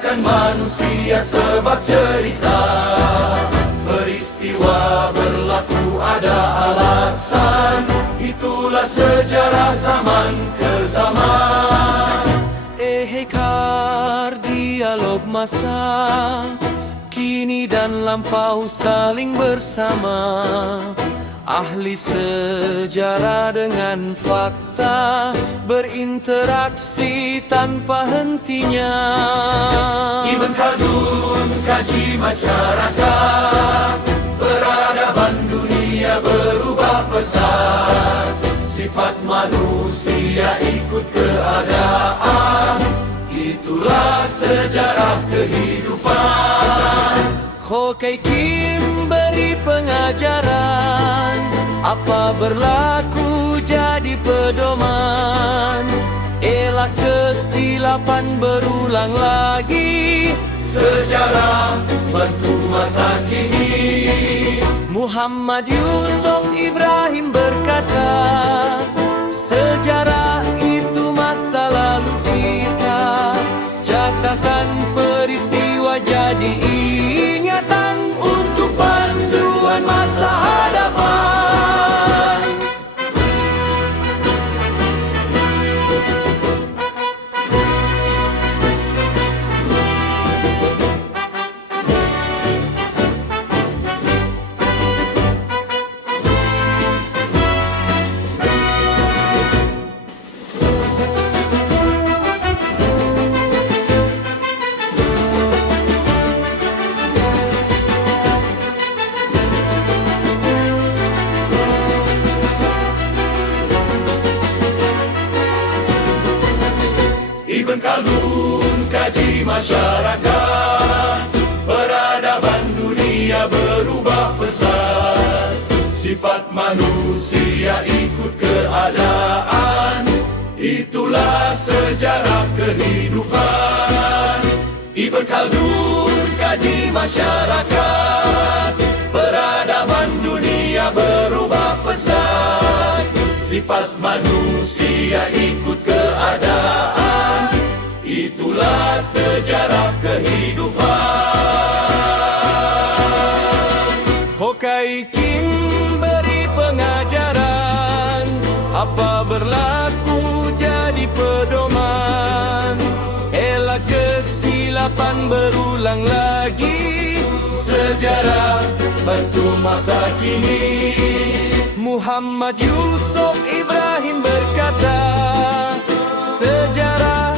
Ciptakan manusia sebab cerita, peristiwa berlaku ada alasan, itulah sejarah zaman ke zaman. Hekar dialog masa, kini dan lampau saling bersama. Ahli sejarah dengan fakta berinteraksi tanpa hentinya. Ibn Khaldun kaji masyarakat, peradaban dunia berubah pesat, sifat manusia ikut keadaan, itulah sejarah kehidupan. Hokai Kim beri pengajaran, apa berlaku jadi pedoman. Elak kesilapan berulang lagi, sejarah bantu masa kini. Muhammad Yusuf Ibrahim berkata, sejarah itu masa lalu kita, catatan peristiwa jadi ingatan untuk panduan masa hadapan. Ibn Khaldun kaji masyarakat, peradaban dunia berubah pesat, sifat manusia ikut keadaan, itulah sejarah kehidupan. Ibn Khaldun kaji masyarakat, peradaban dunia berubah pesat, sifat manusia ikut keadaan, itulah sejarah kehidupan. Hokai Kim beri pengajaran, apa berlaku jadi pedoman. Elak kesilapan berulang lagi, sejarah bantu masa kini. Muhammad Yusuf Ibrahim berkata, sejarah